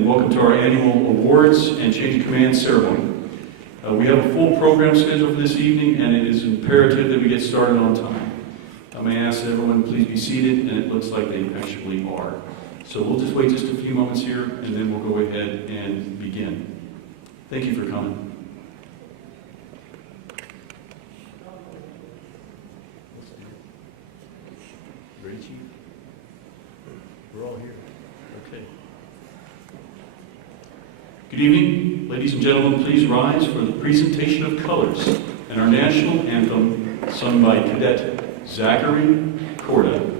and welcome to our annual awards and change of command ceremony. We have a full program scheduled for this evening, and it is imperative that we get started on time. I may ask that everyone please be seated, and it looks like they actually are. So we'll just wait just a few moments here, and then we'll go ahead and begin. Thank you for coming. Ready, Chief? We're all here. Okay. Good evening, ladies and gentlemen. Please rise for the presentation of colors and our national anthem sung by Cadet Zachary Corda.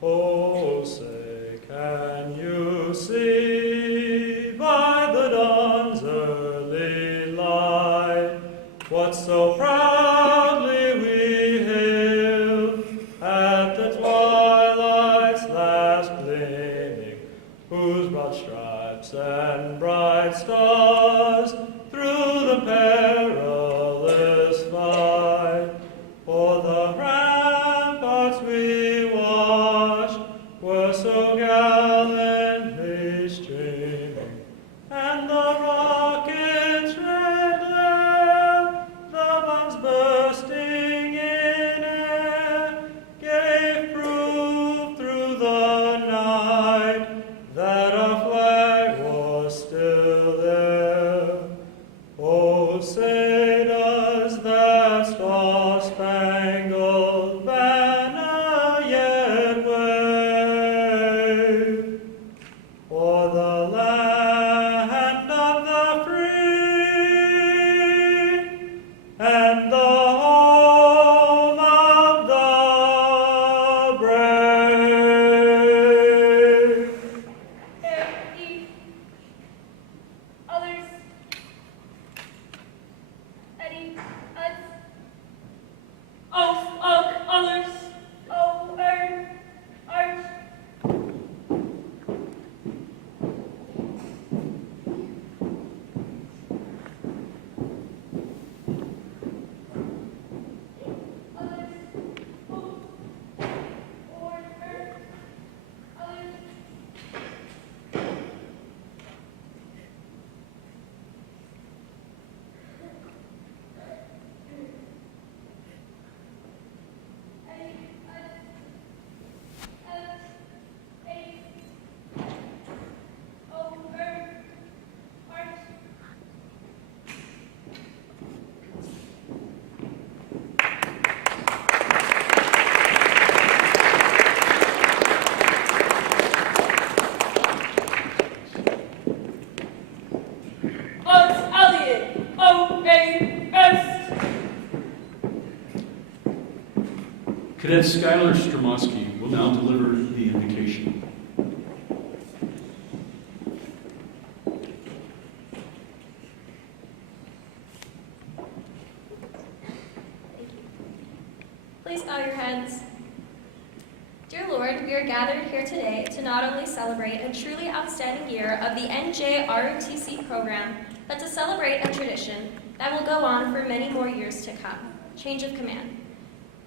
Oh, say, can you see by the dawn's early light what so proudly we hailed at the twilight's last gleaming, whose broad stripes and bright stars through the perilous fight o'er the ramparts we watched were so gallantly streaming, and the rocket's red glare, the bombs bursting in air, gave proof through the night that our flag was still there. Oh, say does that star-spangled banner yet wave o'er the land of the free and the home of the brave? Others, Eddie, us, others, arch. Others, others. Cadet Skylar Stromoski will now deliver the invocation. Please bow your heads. Dear Lord, we are gathered here today to not only celebrate a truly outstanding year of the NJROTC program, but to celebrate a tradition that will go on for many more years to come, change of command.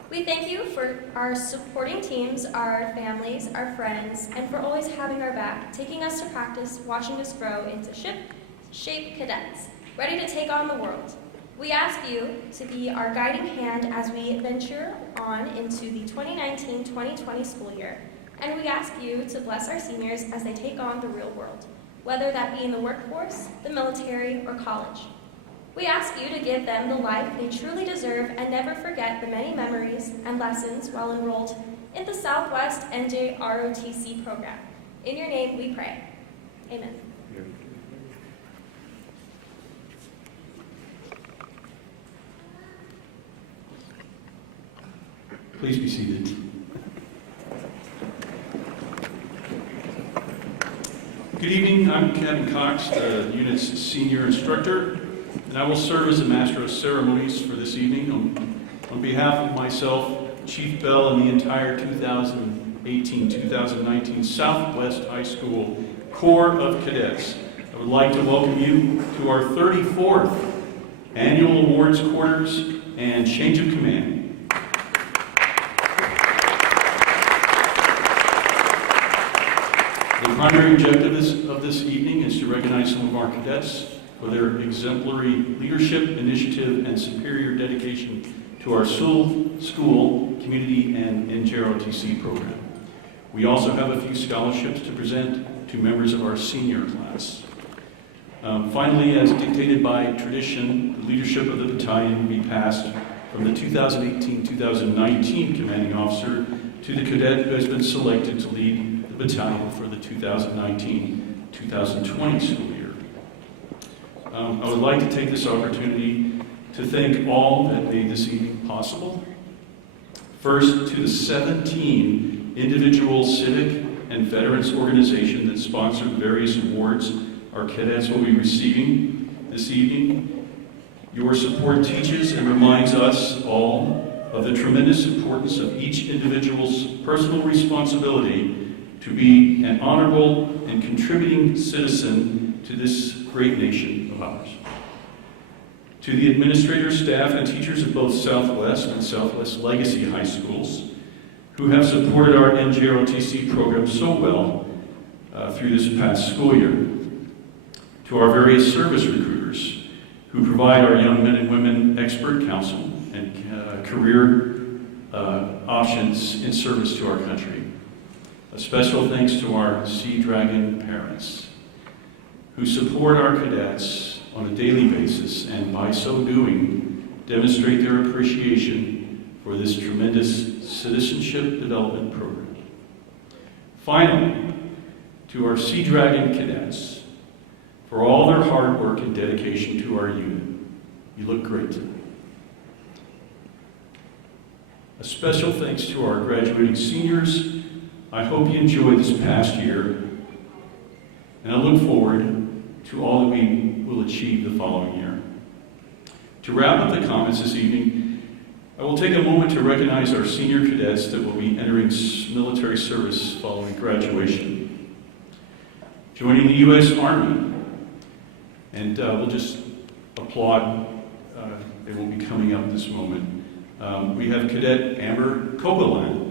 We thank you for our supporting teams, our families, our friends, and for always having our back, taking us to practice, watching us grow into ship-shape cadets, ready to take on the world. We ask you to be our guiding hand as we venture on into the 2019-2020 school year, and we ask you to bless our seniors as they take on the real world, whether that be in the workforce, the military, or college. We ask you to give them the life they truly deserve and never forget the many memories and lessons while enrolled in the Southwest NJROTC program. In your name we pray. Amen. Please be seated. Good evening, I'm Captain Cox, the unit's senior instructor, and I will serve as the Master of Ceremonies for this evening. On behalf of myself, Chief Bell, and the entire 2018-2019 Southwest High School Corps of Cadets, I would like to welcome you to our 34th Annual Awards Quarters and Change of Command. The primary objective of this evening is to recognize some of our cadets for their exemplary leadership, initiative, and superior dedication to our school, community, and NJROTC program. We also have a few scholarships to present to members of our senior class. Finally, as dictated by tradition, the leadership of the battalion will be passed from the 2018-2019 commanding officer to the cadet who has been selected to lead the battalion for the 2019-2020 school year. I would like to take this opportunity to thank all that made this evening possible. First, to the 17 individual civic and veterans organizations that sponsored various awards our cadets will be receiving this evening. Your support teaches and reminds us all of the tremendous importance of each individual's personal responsibility to be an honorable and contributing citizen to this great nation of ours. To the administrators, staff, and teachers of both Southwest and Southwest Legacy High Schools who have supported our NJROTC program so well through this past school year. To our various service recruiters who provide our young men and women expert counsel and career options in service to our country. A special thanks to our Sea Dragon parents who support our cadets on a daily basis and by so doing demonstrate their appreciation for this tremendous citizenship development program. Finally, to our Sea Dragon cadets for all their hard work and dedication to our unit. You look great today. A special thanks to our graduating seniors. I hope you enjoyed this past year, and I look forward to all that we will achieve the following year. To wrap up the comments this evening, I will take a moment to recognize our senior cadets that will be entering military service following graduation. Joining the U.S. Army, and we'll just applaud, they will be coming up this moment. We have Cadet Amber Kobalan.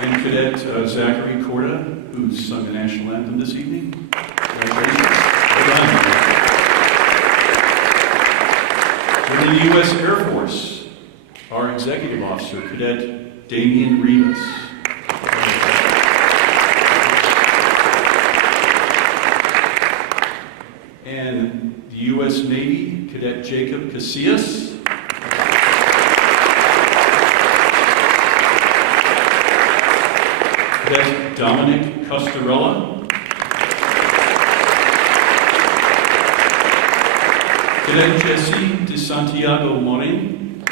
And Cadet Zachary Korda, who's sung the national anthem this evening. Congratulations. Well done. Within the U.S. Air Force, our executive officer, Cadet Damian Rivas. And the U.S. Navy, Cadet Jacob Casillas. Cadet Dominic Costarella. Cadet Jesse de Santiago Morin.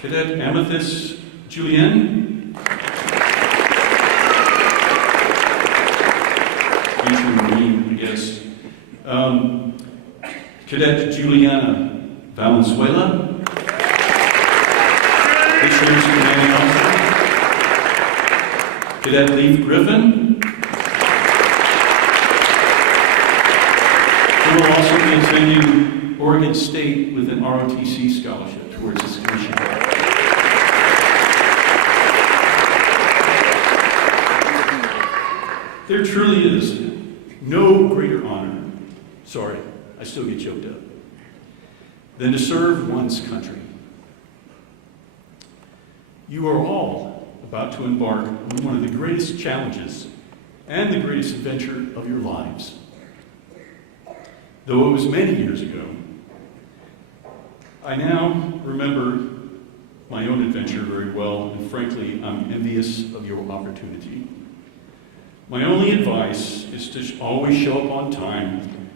Cadet Amethyst Julien. Future Marine, I guess. Cadet Juliana Valenzuela. Insurance Commanding Officer. Cadet Leaf Griffin. Who will also be attending Oregon State with an ROTC scholarship towards his commission. There truly is no greater honor, sorry, I still get choked up, than to serve one's country. You are all about to embark on one of the greatest challenges and the greatest adventure of your lives. Though it was many years ago, I now remember my own adventure very well, and frankly, I'm envious of your opportunity. My only advice is to always show up on time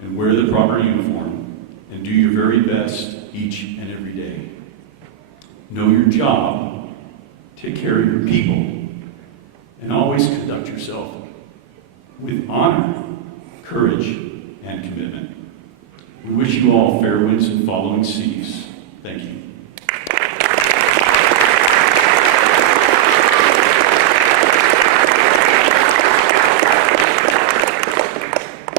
and wear the proper uniform and do your very best each and every day. Know your job, take care of your people, and always conduct yourself with honor, courage, and commitment. We wish you all fair winds and following seas. Thank you.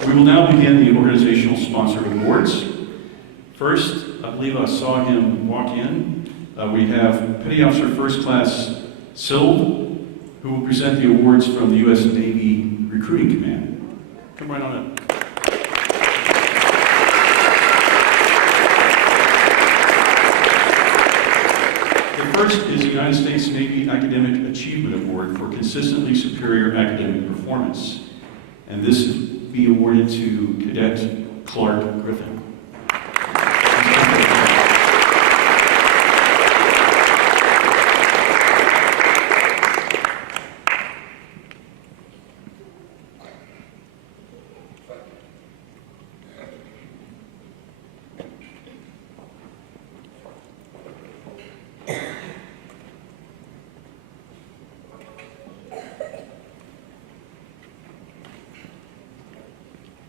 We will now begin the organizational sponsored awards. First, I believe I saw him walk in. We have Petty Officer First Class Silv, who will present the awards from the U.S. Navy Recruiting Command. Come right on up. The first is the United States Navy Academic Achievement Award for consistently superior academic performance. And this is be awarded to Cadet Clark Griffin.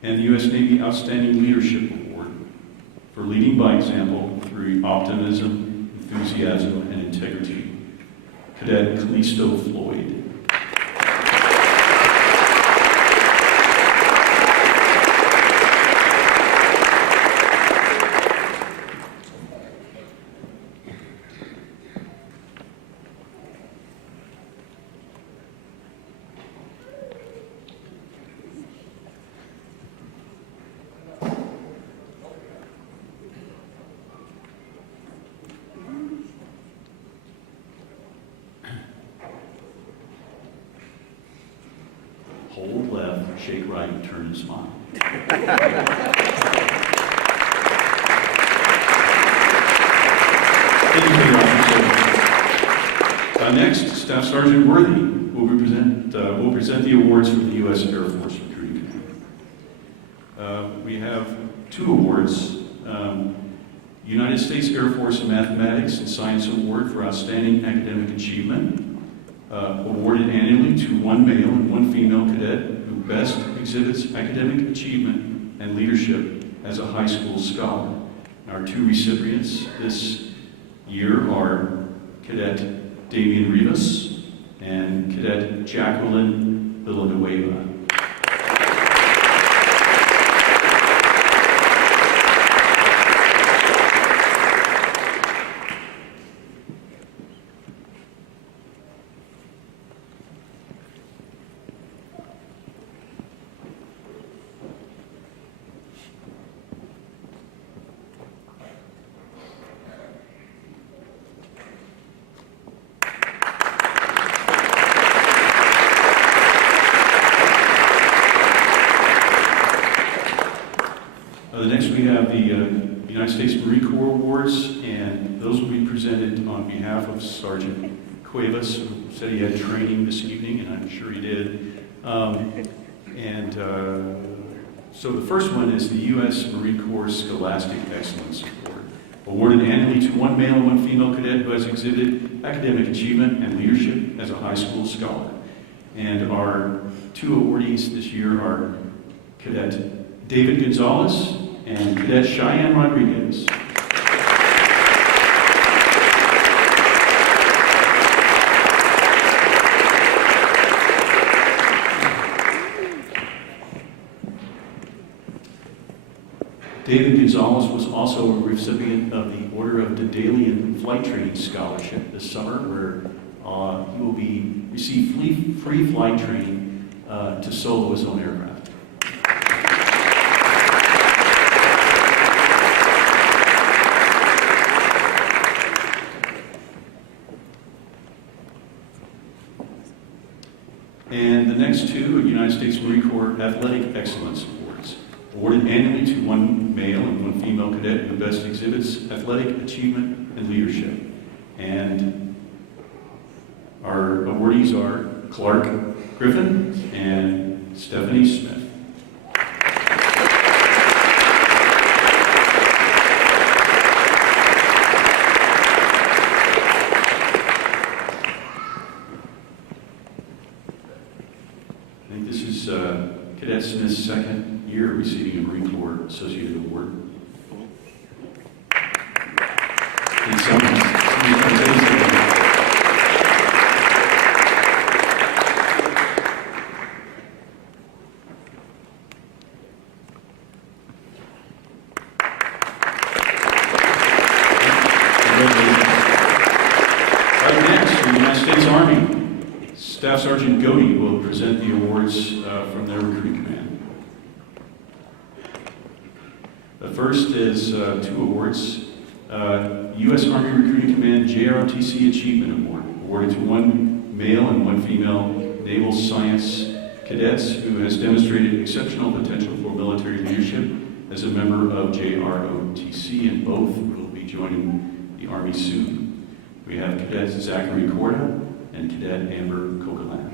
And the U.S. Navy Outstanding Leadership Award for leading by example through optimism, enthusiasm, and integrity, Cadet Callisto Floyd. Hold left, shake right, turn and smile. Thank you for your officer. Next, Staff Sergeant Worthy will present the awards from the U.S. Air Force Recruiting Command. We have two awards. United States Air Force Mathematics and Science Award for Outstanding Academic Achievement. Awarded annually to one male and one female cadet who best exhibits academic achievement and leadership as a high school scholar. Our two recipients this year are Cadet Damian Rivas and Cadet Jacqueline Villanueva. Next, we have the United States Marine Corps Awards, and those will be presented on behalf of Sergeant Cuevas, who said he had training this evening, and I'm sure he did. So the first one is the U.S. Marine Corps Scholastic Excellence Award, awarded annually to one male and one female cadet who has exhibited academic achievement and leadership as a high school scholar. And our two awardees this year are Cadet David Gonzalez and Cadet Cheyenne Rodriguez. David Gonzalez was also a recipient of the Order of Dedalian Flight Training Scholarship this summer, where he will receive free flight training to solo his own aircraft. And the next two are United States Marine Corps Athletic Excellence Awards, awarded annually to one male and one female cadet who best exhibits athletic achievement and leadership. And our awardees are Clark Griffin and Stephanie Smith. I think this is Cadet Smith's second year receiving a Marine Corps Associated Award. And next, the United States Army. Staff Sergeant Godey will present the awards from their recruiting command. The first is 2 awards. U.S. Army Recruiting Command JROTC Achievement Award, awarded to 1 male and 1 female naval science cadets who has demonstrated exceptional potential for military leadership as a member of JROTC, and both will be joining the Army soon. We have Cadet Zachary Corda and Cadet Amber Kogalan.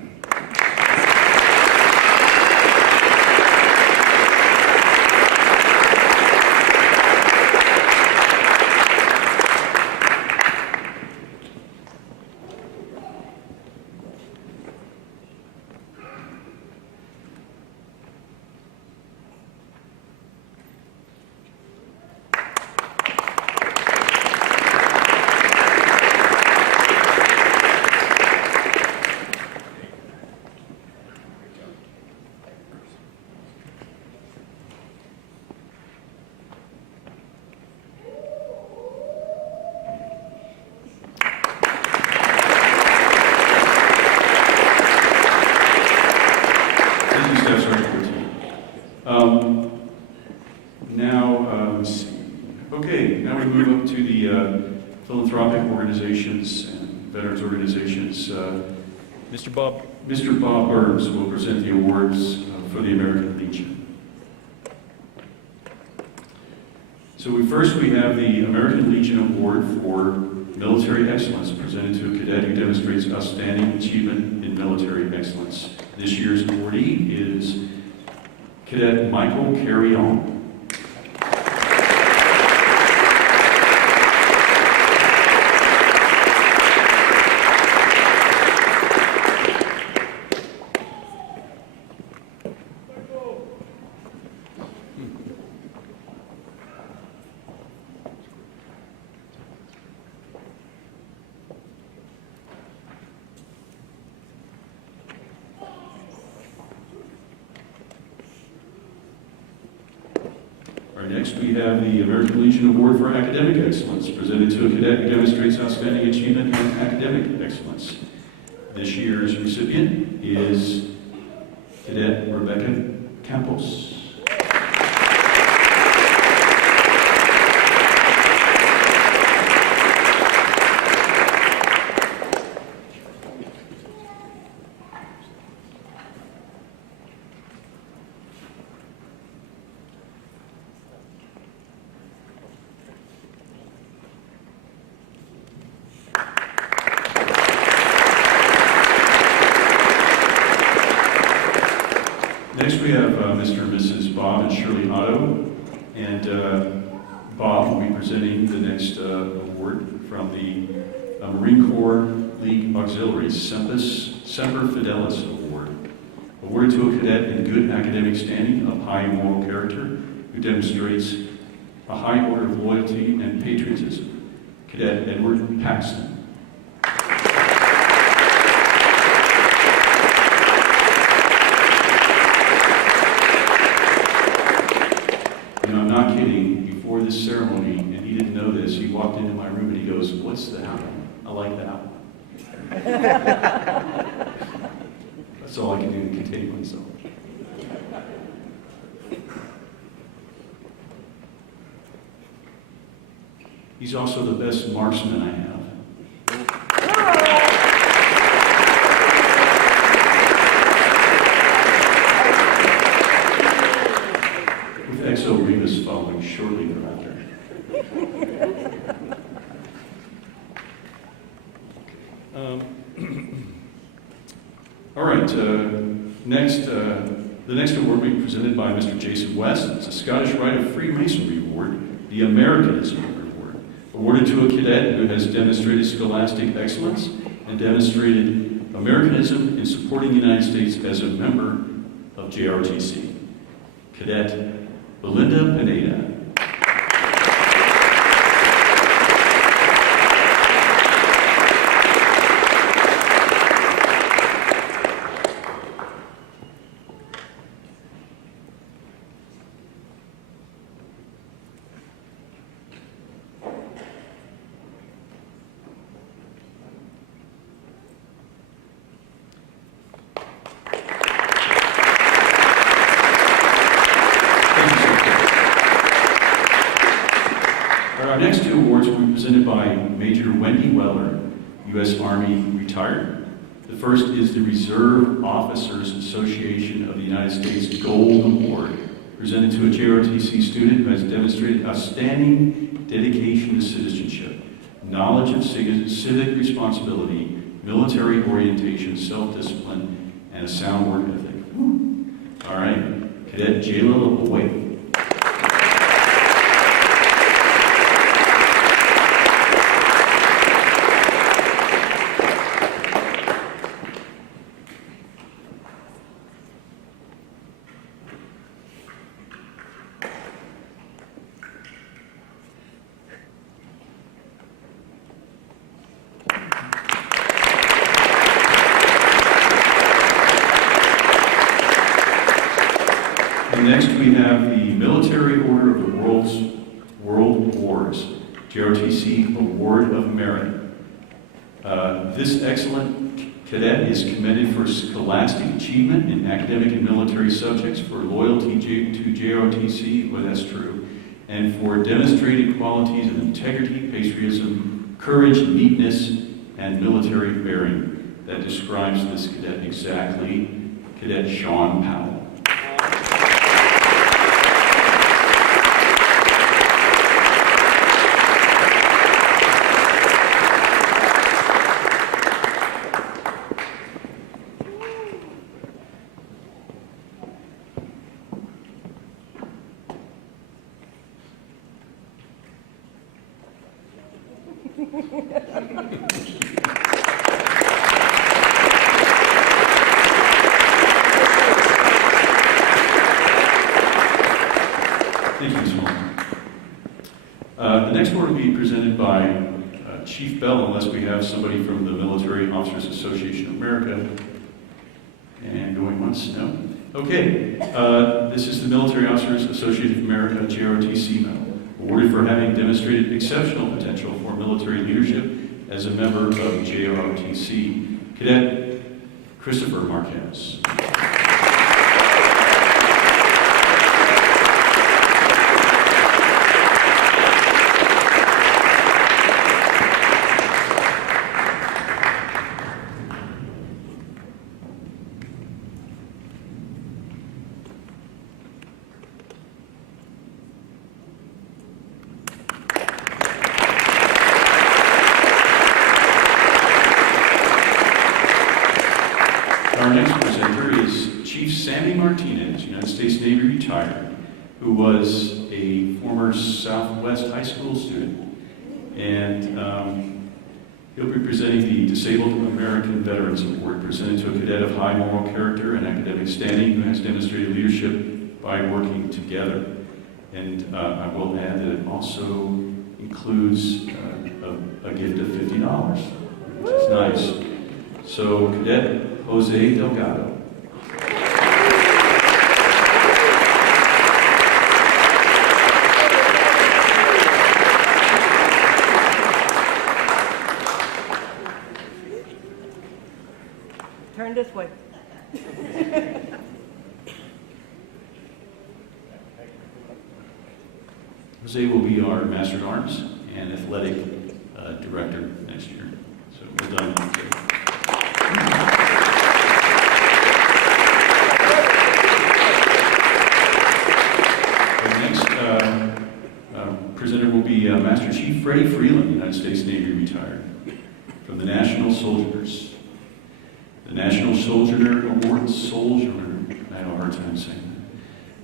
Now we move up to the philanthropic organizations and veterans organizations. Mr. Bob Burns will present the awards for the American Legion. So we have the American Legion Award for Military Excellence presented to a cadet who demonstrates outstanding achievement in military excellence. This year's awardee is Cadet Michael Carrion. Next, we have the American Legion Award for Academic Excellence, presented to a cadet who demonstrates outstanding achievement in academic excellence. This year's recipient is Cadet Rebecca Campos. Next we have Mr. and Mrs. Bob and Shirley Otto, and Bob will be presenting the next award from the Marine Corps League Auxiliary Semper Fidelis Award, awarded to a cadet in good academic standing of high moral character who demonstrates a high order of loyalty and patriotism, Cadet Edward Paxton. I'm not kidding, before this ceremony, and he didn't know this, he walked into my room and he goes, "What's that? I like that one." That's all I can do to contain myself. He's also the best marksman I have. XO Rivas following shortly thereafter. All right, the next award will be presented by Mr. Jason West. It's a Scottish Rite of Freemasonry Award, the Americanism Award, awarded to a cadet who has demonstrated scholastic excellence and demonstrated Americanism in supporting the United States as a member of JROTC. Cadet Belinda Pineda. Our next two awards will be presented by Major Wendy Weller, U.S. Army retired. The first is the Reserve Officers Association of the United States Gold Award, presented to a JROTC student who has demonstrated outstanding dedication to citizenship, knowledge of civic responsibility, military orientation, self-discipline, and a sound work ethic. All right, Cadet Jayla Away. Next, we have the Military Order of the World Wars, JROTC Award of Merit. This excellent cadet is commended for scholastic achievement in academic and military subjects, for loyalty to JROTC, well, that's true, and for demonstrated qualities of integrity, patriotism, courage, neatness, and military bearing. That describes this cadet exactly, Cadet Sean Powell. Thank you, Ms. Mullen. The next award will be presented by Chief Bell, unless we have somebody from the Military Officers Association of America. And going once, no? Okay, this is the Military Officers Association of America JROTC Medal, awarded for having demonstrated exceptional potential for military leadership as a member of JROTC. Cadet Christopher Marquez. Our next presenter is Chief Sammy Martinez, United States Navy retired, who was a former Southwest High School student. And he'll be presenting the Disabled American Veterans Award, presented to a cadet of high moral character and academic standing who has demonstrated leadership by working together. And I will add that it also includes a gift of $50, which is nice. So, Cadet Jose Delgado. Turn this way. Jose will be our Master at Arms and Athletic Director next year. So, well done, Jose. Presenter will be Master Chief Freddie Freeland, United States Navy retired, from the National Soldiers. The National Sojourner Award, Sojourner, I have a hard time saying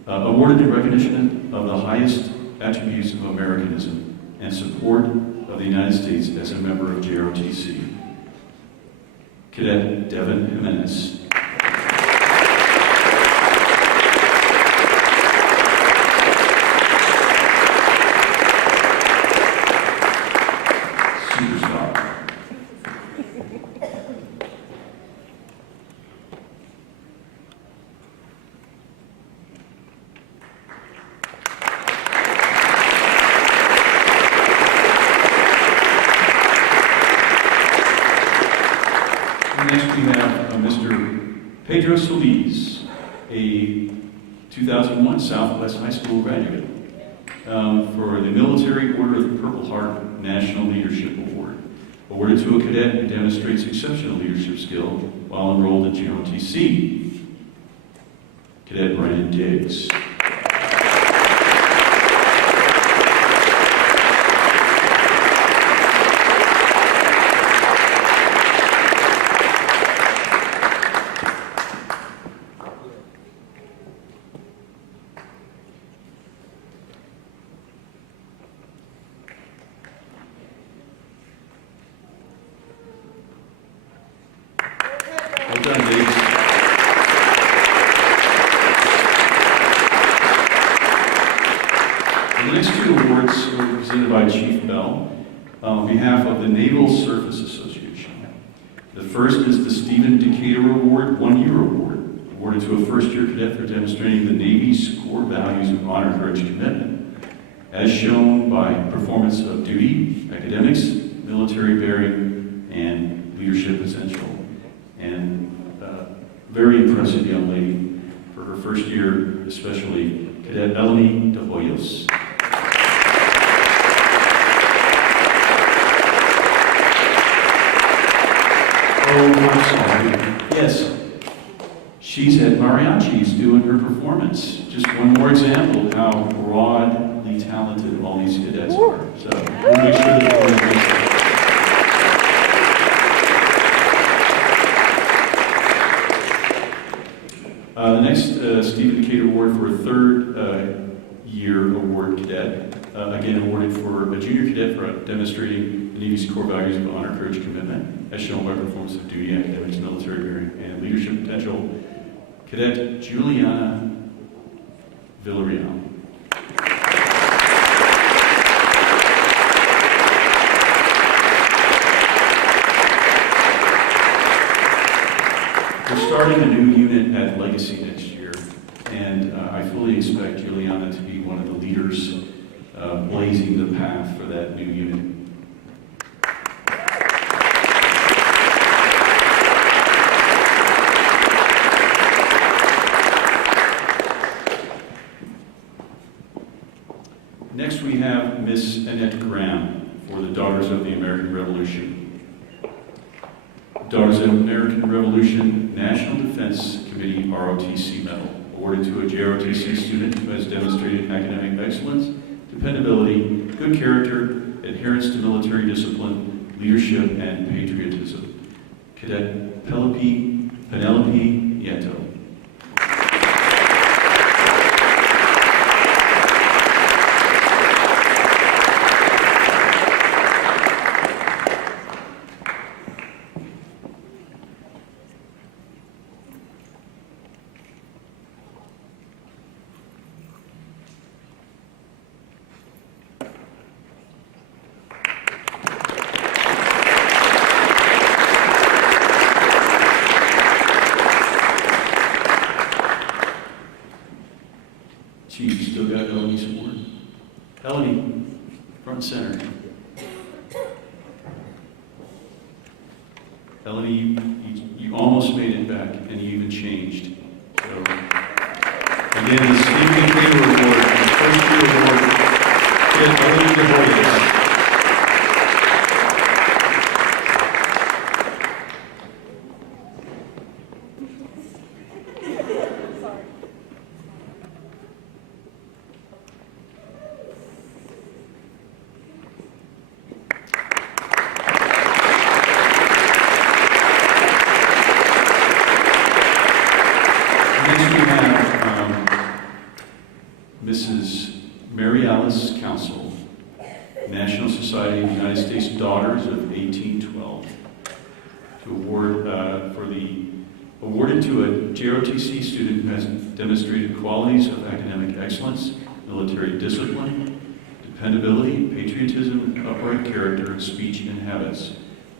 that, awarded in recognition of the highest attributes of Americanism and support of the United States as a member of JROTC. Cadet Devin Jimenez. Superstar. Next we have Mr. Pedro Solis, a 2001 Southwest High School graduate, for the Military Order of the Purple Heart National Leadership Award, awarded to a cadet who demonstrates exceptional leadership skill while enrolled at JROTC. Cadet Brandon Diggs. Well done, Diggs. The next two awards are presented by Chief Bell on behalf of the Naval Surface Association. The first is the Stephen Decatur Award, 1 Year Award, awarded to a first-year cadet for demonstrating the Navy's core values of honor, courage, commitment, as shown by performance of duty, academics, military bearing, and leadership essential. And very impressive young lady for her first year, especially Cadet Eleni De Hoyos. Oh, I'm sorry. Yes, she's at mariachis doing her performance. Just one more example of how broadly talented all these cadets are. So we'll make sure that we're in. The next Stephen Decatur Award for a third year award cadet, again awarded for a junior cadet for demonstrating the Navy's core values of honor, courage, commitment, as shown by performance of duty, academics, military bearing, and leadership potential, Cadet Juliana Villarreal. We're starting a new unit at Legacy next year, and I fully expect Juliana to be one of the leaders blazing the path for that new unit. Next we have Miss Annette Graham for the Daughters of the American Revolution. Daughters of the American Revolution National Defense Committee ROTC Medal, awarded to a JROTC student who has demonstrated academic excellence, dependability, good character, adherence to military discipline, leadership, and patriotism. Cadet Penelope Nieto. Chief, you still got Eleni sworn? Eleni, front and center. Eleni, you almost made it back, and you even changed. So, again, the Stephen Decatur Award, the first year award, Cadet Eleni De Hoyos. States Daughters of 1812 to awarded to a JROTC student who has demonstrated qualities of academic excellence, military discipline, dependability, patriotism, upright character, speech, and habits,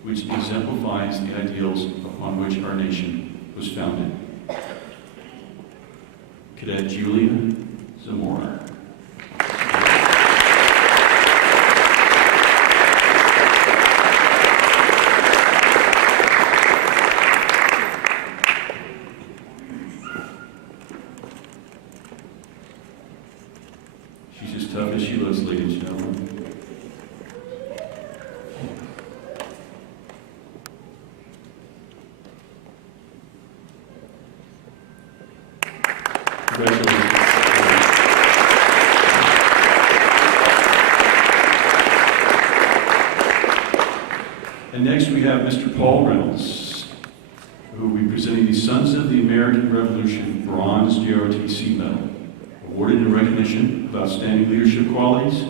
which exemplifies the ideals upon which our nation was founded. Cadet Julia Zamora. She's as tough as she looks, ladies and gentlemen. Congratulations. And next we have Mr. Paul Reynolds, who will be presenting the Sons of the American Revolution Bronze JROTC Medal, awarded in recognition of outstanding leadership qualities,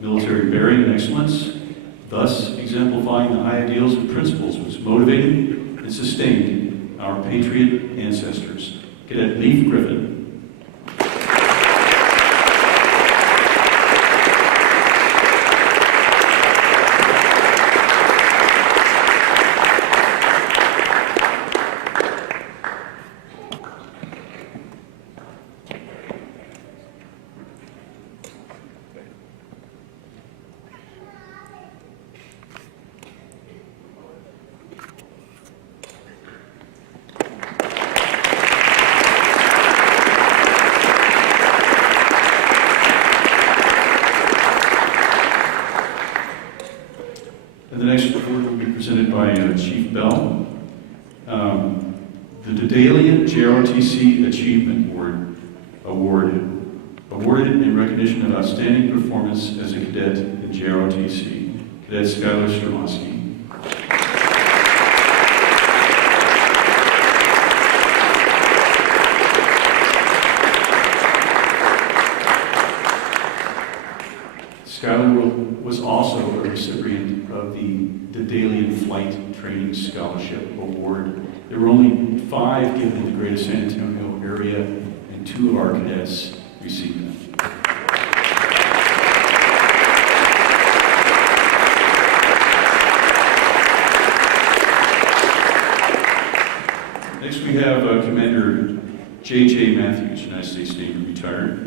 military bearing and excellence, thus exemplifying the high ideals and principles which motivated and sustained our patriot ancestors. Cadet Leif Griffin. And the next award will be presented by Chief Bell. The Dedalian JROTC Achievement awarded in recognition of outstanding performance as a cadet in JROTC. Cadet Skylar Shermosky. Skylar was also a recipient of the Dedalian Flight Training Scholarship Award. There were only 5 given in the greater San Antonio area, and 2 of our cadets received them. Next we have Commander J.J. Matthews, United States Navy retired.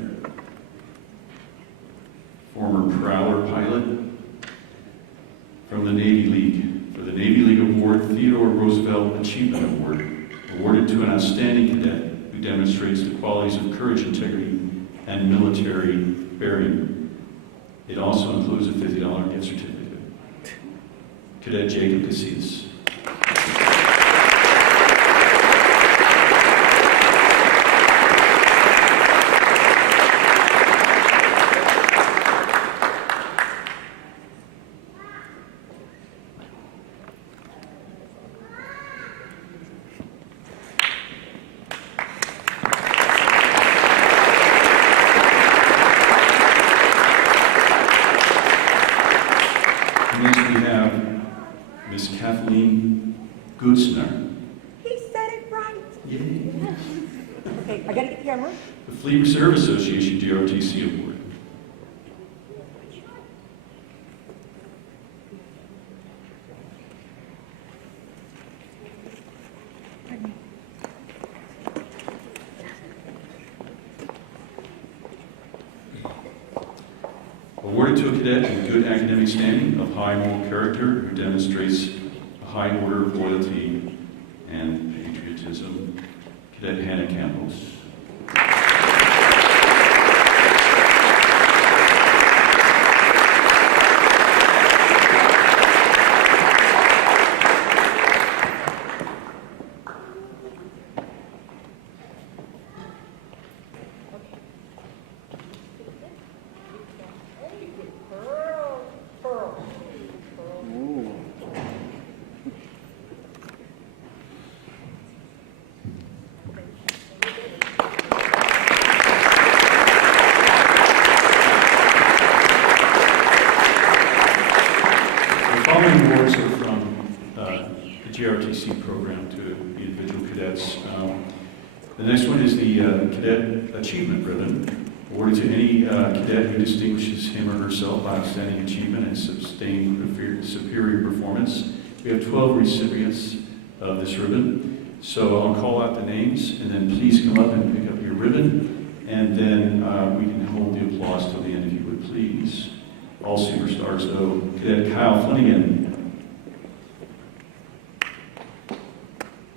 Former Prowler pilot from the Navy League for the Navy League Award Theodore Roosevelt Achievement Award, awarded to an outstanding cadet who demonstrates the qualities of courage, integrity, and military bearing. It also includes a $50 gift certificate. Cadet Jacob Casillas. Next we have Miss Kathleen Gutzner. He said it right. Yay. Okay, I gotta get the camera. The Fleet Reserve Association JROTC Award. Awarded to a cadet in good academic standing, of high moral character, who demonstrates a high order of loyalty and patriotism, Cadet Hannah Campos. JROTC program to the individual cadets. The next one is the Cadet Achievement Ribbon, awarded to any cadet who distinguishes him or herself by outstanding achievement and sustained superior performance. We have 12 recipients of this ribbon. So I'll call out the names, and then please come up and pick up your ribbon, and then we can hold the applause till the end if you would please. All superstars, though. Cadet Kyle Flanagan.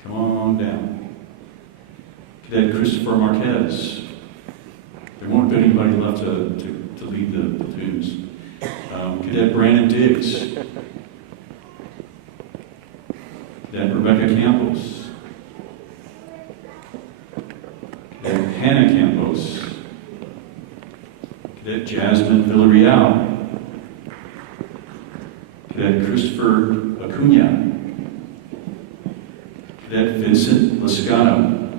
Come on down. Cadet Christopher Marquez. There won't be anybody left to lead the platoons. Cadet Brandon Diggs. Cadet Rebecca Campos. Cadet Hannah Campos. Cadet Jasmine Villarreal. Cadet Christopher Acuna. Cadet Vincent Lascano.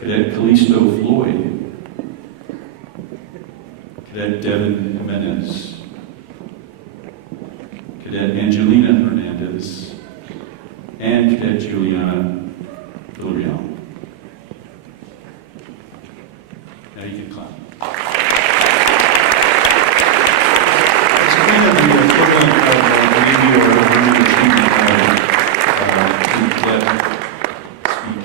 Cadet Callisto Floyd. Cadet Devin Jimenez. Cadet Angelina Hernandez. And Cadet Juliana Villarreal. Now you can clap. It's kind of the equivalent of the Navy or the Marine achievement to cadet speak.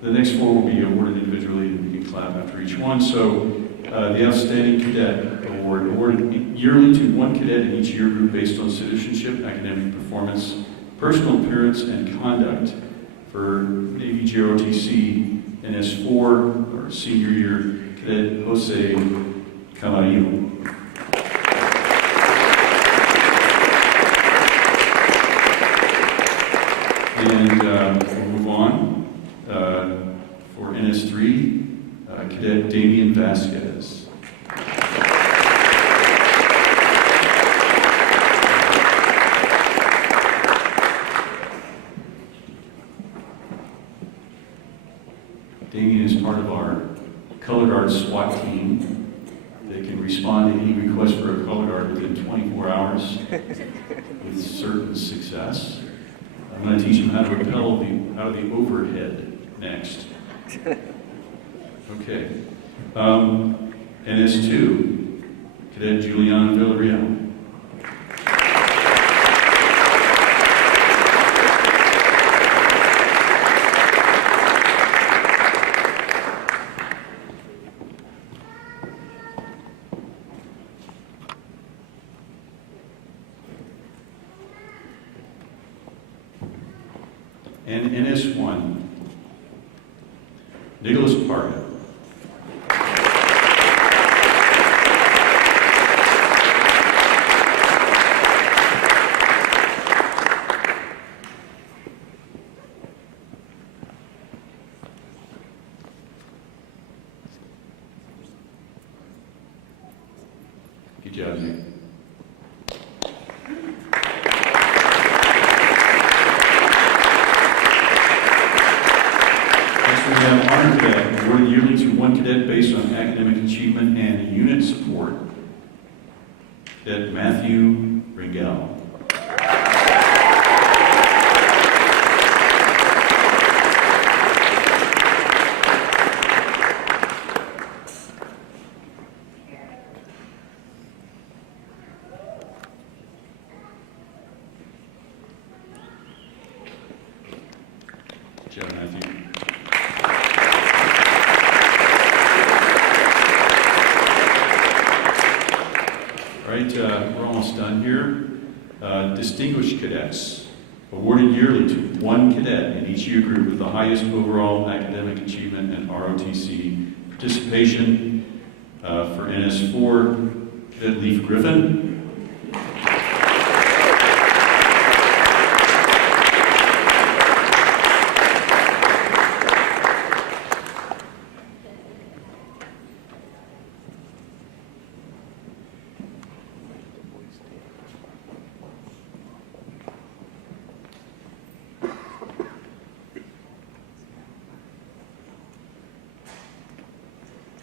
The next four will be awarded individually, and we can clap after each one. So the Outstanding Cadet Award, awarded yearly to one cadet in each year group based on citizenship, academic performance, personal appearance, and conduct. For Navy JROTC NS4, or senior year, Cadet Jose Camarillo. And we'll move on. For NS3, Cadet Damian Vasquez. Damian is part of our color guard SWAT team. They can respond to any request for a color guard within 24 hours with certain success. I'm going to teach him how to rappel out of the overhead next. Okay. NS2, Cadet Juliana Villarreal. And NS1, Nicholas Parga. Good job, Nick. We have Honor Cadet, awarded yearly to one cadet based on academic achievement and unit support. Cadet Matthew Ringel. Good job, Matthew. All right, we're almost done here. Distinguished cadets, awarded yearly to one cadet in each year group with the highest overall academic achievement and ROTC participation. For NS4, Cadet Leif Griffin.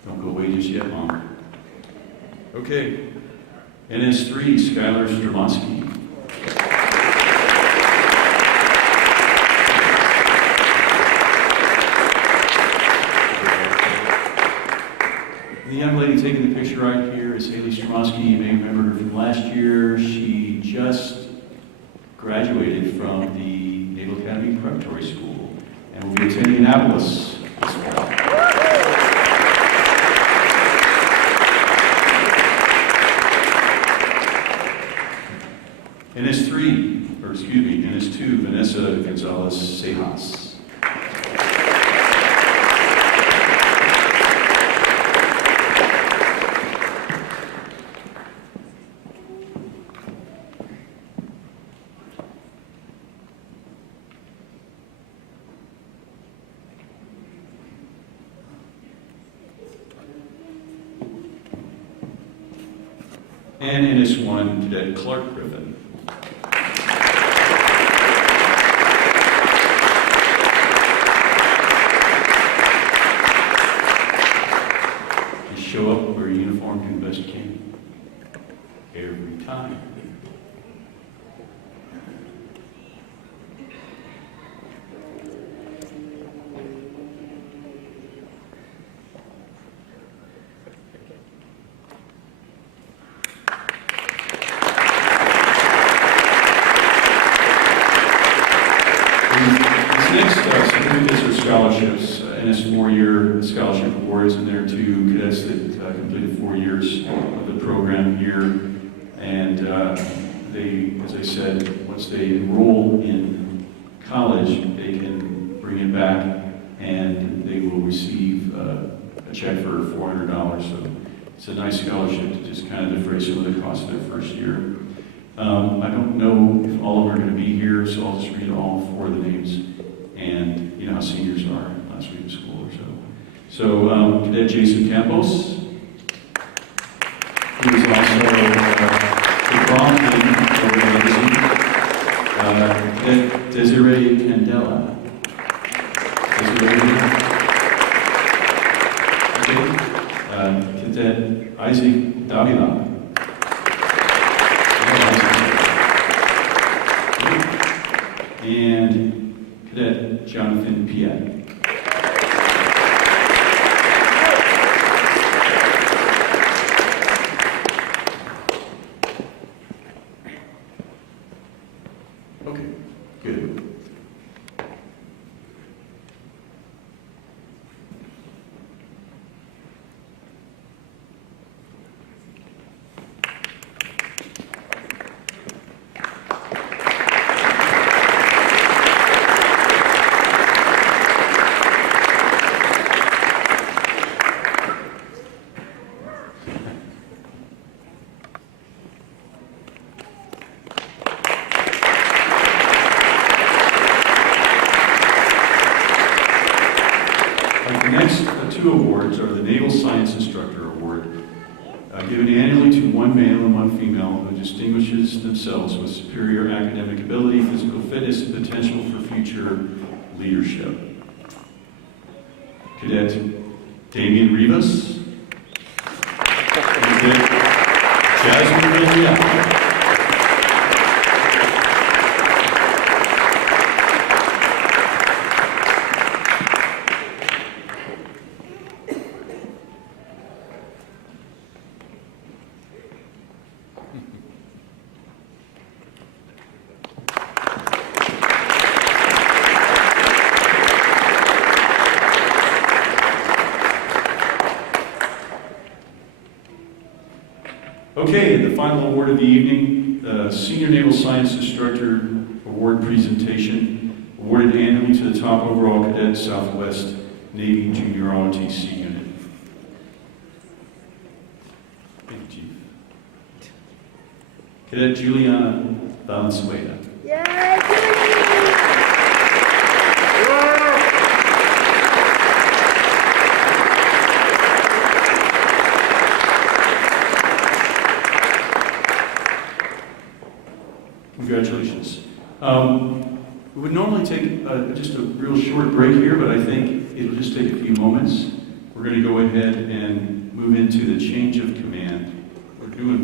Don't go away just yet, Mom. Okay. NS3, Skylar Stromowski. The young lady taking the picture right here is Haley Stromowski. You may remember her from last year. She just graduated from the Naval Academy Preparatory School and will be attending Annapolis this fall. NS2, Vanessa Gonzalez Sejas. And NS1, Cadet Clark Griffin. You show up where your uniform can best can. Every time. Certificates or scholarships, NS 4-year scholarship awards, and there are 2 cadets that completed 4 years of the program here. And they, as I said, once they enroll in college, they can bring it back and they will receive a check for $400. So it's a nice scholarship to just kind of defray some of the costs of their first year. I don't know if all of them are going to be here, so I'll just read all 4 of the names. And you know how seniors are last week of school or so. So Cadet Jason Campos. He was also the prom king over the Cadet Desiree Candela. Okay. Cadet Isaac Davila. And Cadet Jonathan Piet. Okay, good. The next 2 awards are the Naval Science Instructor Award, given annually to 1 male and 1 female who distinguishes themselves with superior academic ability, physical fitness, and potential for future leadership. Cadet Damian Rivas. And Cadet Jasmine Villarreal. Okay, the final award of the evening, the Senior Naval Science Instructor Award presentation, awarded annually to the top overall cadet, Southwest Navy Junior ROTC unit. Thank you, Chief. Cadet Juliana Valenzuela. Congratulations. We would normally take just a real short break here, but I think it'll just take a few moments. We're going to go ahead and move into the change of command.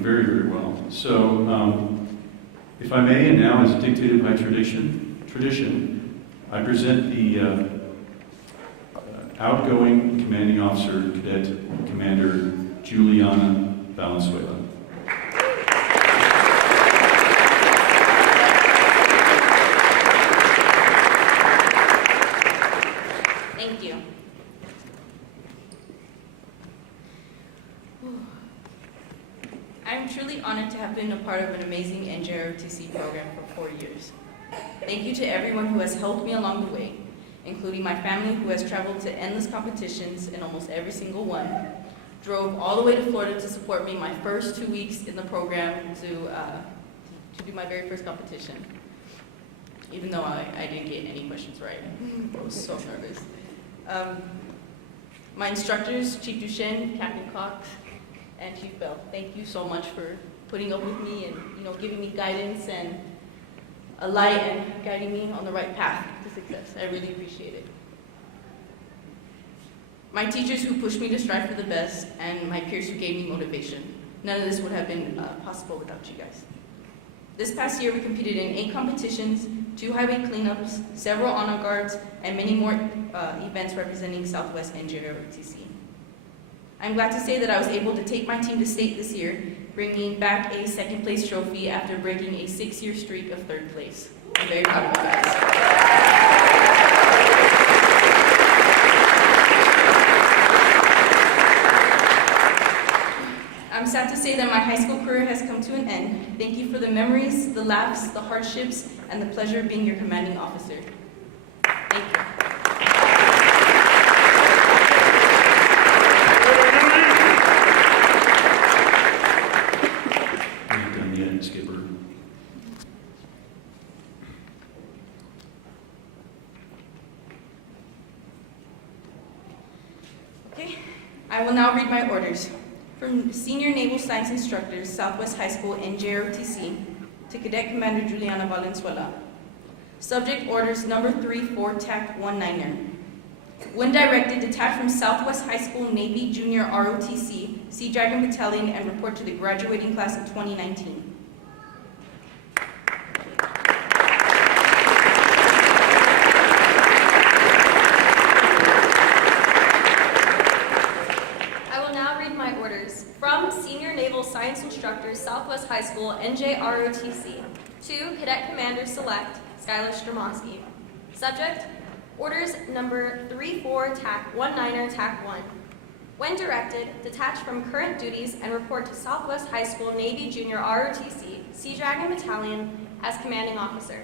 very, very well. So, if I may, and now as dictated by tradition, I present the outgoing commanding officer, Cadet Commander Juliana Valenzuela. Thank you. I'm truly honored to have been a part of an amazing NJROTC program for 4 years. Thank you to everyone who has helped me along the way, including my family who has traveled to endless competitions in almost every single one, drove all the way to Florida to support me my first 2 weeks in the program to do my very first competition, even though I didn't get any questions right. I was so nervous. My instructors, Chief Duchenne, Captain Cox, and Chief Bell, thank you so much for putting up with me and giving me guidance and a light and guiding me on the right path to success. I really appreciate it. My teachers who pushed me to strive for the best, and my peers who gave me motivation. None of this would have been possible without you guys. This past year, we competed in 8 competitions, 2 highway cleanups, several honor guards, and many more events representing Southwest NJROTC. I'm glad to say that I was able to take my team to state this year, bringing back a 2nd place trophy after breaking a 6-year streak of 3rd place. I'm very proud of you guys. I'm sad to say that my high school career has come to an end. Thank you for the memories, the laughs, the hardships, and the pleasure of being your commanding officer. Thank you. We've done the end, Skipper. Okay, I will now read my orders. From Senior Naval Science Instructors, Southwest High School, NJROTC, to Cadet Commander Juliana Valenzuela. Subject orders number 3-4, TAC 19er. When directed, detach from Southwest High School Navy Junior ROTC, Sea Dragon Battalion, and report to the graduating class of 2019. From Senior Naval Science Instructors, Southwest High School, NJROTC, to Cadet Commander Select, Skylar Stromansky. Subject, orders number 3-4, TAC 19er, TAC 1. When directed, detach from current duties and report to Southwest High School Navy Junior ROTC, Sea Dragon Battalion, as Commanding Officer.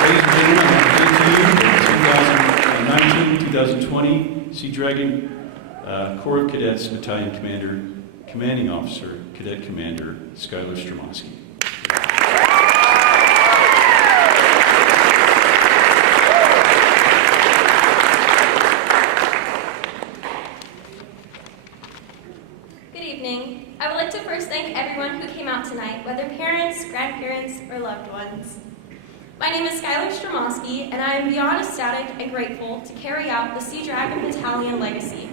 Ladies and gentlemen, I present to you the 2019-2020 Sea Dragon Corps of Cadets Battalion Commander, Commanding Officer, Cadet Commander Skylar Stromansky. Good evening. I would like to first thank everyone who came out tonight, whether parents, grandparents, or loved ones. My name is Skylar Stromansky, and I am beyond ecstatic and grateful to carry out the Sea Dragon Battalion legacy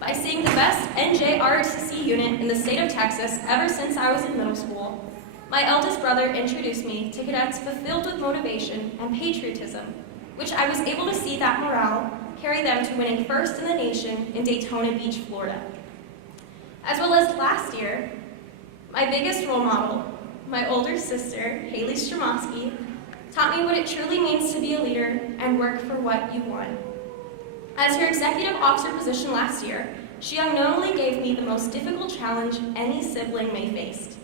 by seeing the best NJROTC unit in the state of Texas ever since I was in middle school. My eldest brother introduced me to cadets fulfilled with motivation and patriotism, which I was able to see that morale carry them to winning first in the nation in Daytona Beach, Florida. As well as last year, my biggest role model, my older sister, Haley Stromowski, taught me what it truly means to be a leader and work for what you want. As her executive officer position last year, she unknowingly gave me the most difficult challenge any sibling may face: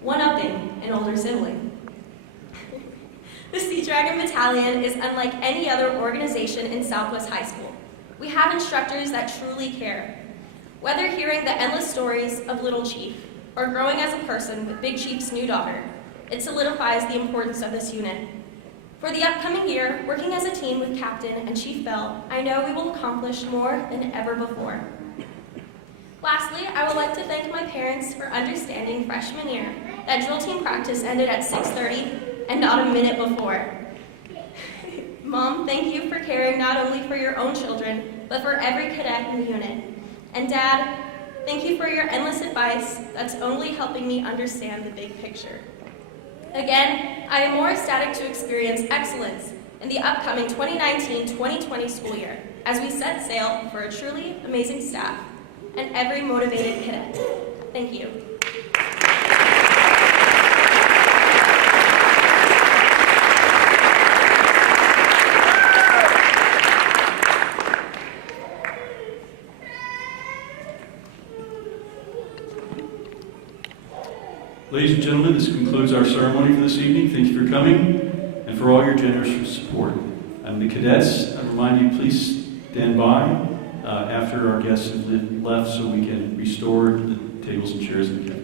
one-upping an older sibling. The Sea Dragon Battalion is unlike any other organization in Southwest High School. We have instructors that truly care. Whether hearing the endless stories of Little Chief or growing as a person with Big Chief's new daughter, it solidifies the importance of this unit. For the upcoming year, working as a team with Captain and Chief Bell, I know we will accomplish more than ever before. Lastly, I would like to thank my parents for understanding freshman year that drill team practice ended at 6:30 and not a minute before. Mom, thank you for caring not only for your own children, but for every cadet in the unit. And Dad, thank you for your endless advice that's only helping me understand the big picture. Again, I am more ecstatic to experience excellence in the upcoming 2019-2020 school year as we set sail for a truly amazing staff and every motivated cadet. Thank you. Ladies and gentlemen, this concludes our ceremony for this evening. Thank you for coming and for all your generous support. The cadets, I remind you, please stand by after our guests have left so we can restore the tables and chairs in the cafeteria.